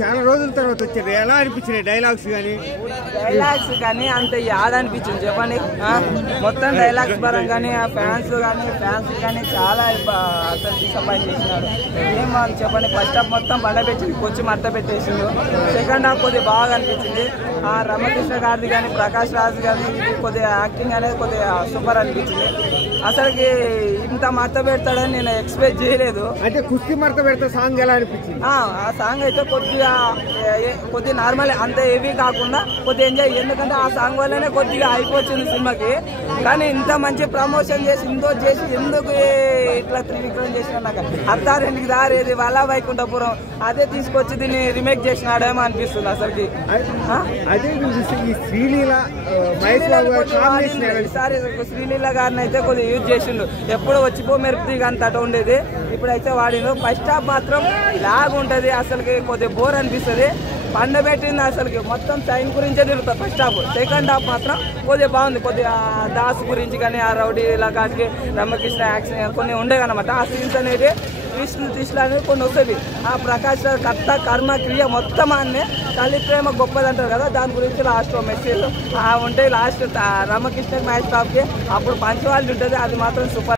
చాలా రోజుల తర్వాత వచ్చారు, ఎలా అనిపించినాయి డైలాగ్స్ కానీ? అంత యాద అనిపించింది చెప్పండి. మొత్తం డైలాగ్స్ పరంగానే ఫ్యాన్స్ కానీ చాలా అసలు డిసప్పాయింట్ చేసినారు. ఏమని చెప్పండి, ఫస్ట్ హాఫ్ మొత్తం బండపెట్టింది, కొచ్చి మట్ట పెట్టేసిండు. సెకండ్ హాఫ్ కొద్దిగా బాగా అనిపించింది. రమకృష్ణ గారిది కానీ ప్రకాష్ రాజ్ గారి కొద్దిగా యాక్టింగ్ అనేది కొద్దిగా సూపర్ అనిపించింది. అసలుకి ఇంత మర్త పెడతాడని నేను ఎక్స్పెక్ట్ చేయలేదు. అంటే కుస్తీ మర్త పెడతా సాంగ్ ఎలా అనిపించింది? ఆ సాంగ్ అయితే కొద్దిగా నార్మల్, అంత హెవీ కాకుండా కొద్దిగా ఎంజాయ్, ఎందుకంటే ఆ సాంగ్ వల్లనే కొద్దిగా అయిపోయింది సినిమాకి. కానీ ఇంత మంచి ప్రమోషన్ చేసి ఇంతో చేసి ఎందుకు ఇట్లా త్రివిక్రమ్ చేసిన నాకు అత్తారింటికి దారేది వాళ్ళ వైకుంఠపురం అదే తీసుకొచ్చి దీన్ని రిమేక్ చేసినాడేమో అనిపిస్తుంది అసలుకి. శ్రీలీల గారిని అయితే కొద్దిగా యూజ్ చేసిండు. ఎప్పుడు వచ్చిపో మెరుపుతీ అంతట ఉండేది, ఇప్పుడైతే వాడిను. ఫస్ట్ హాఫ్ మాత్రం ఇలాగుంటది, అసలుకి కొద్దిగా బోర్ అనిపిస్తుంది. పండబెట్టింది అసలుకి మొత్తం సైన్ గురించే తిరుగుతుంది ఫస్ట్ హాఫ్. సెకండ్ హాఫ్ మాత్రం కొద్దిగా బాగుంది. కొద్దిగా దాస్ గురించి కానీ ఆ రౌడీ ఇలాగాకి రమకృష్ణ యాక్షన్ కొన్ని ఉండేవి అనమాట. ఆ సీన్స్ అనేది ట్విస్టులు అనేవి కొన్ని వస్తుంది. ఆ ప్రకాష్ కర్త కర్మ క్రియ మొత్తం అన్నీ తల్లి ప్రేమ గొప్పది అంటారు కదా, దాని గురించి లాస్ట్ మెసేజ్ ఉంటే లాస్ట్ రమకృష్ణ మ్యాచ్ టాప్కి అప్పుడు పంచవాళ్ళు ఉంటుంది, అది మాత్రం సూపర్.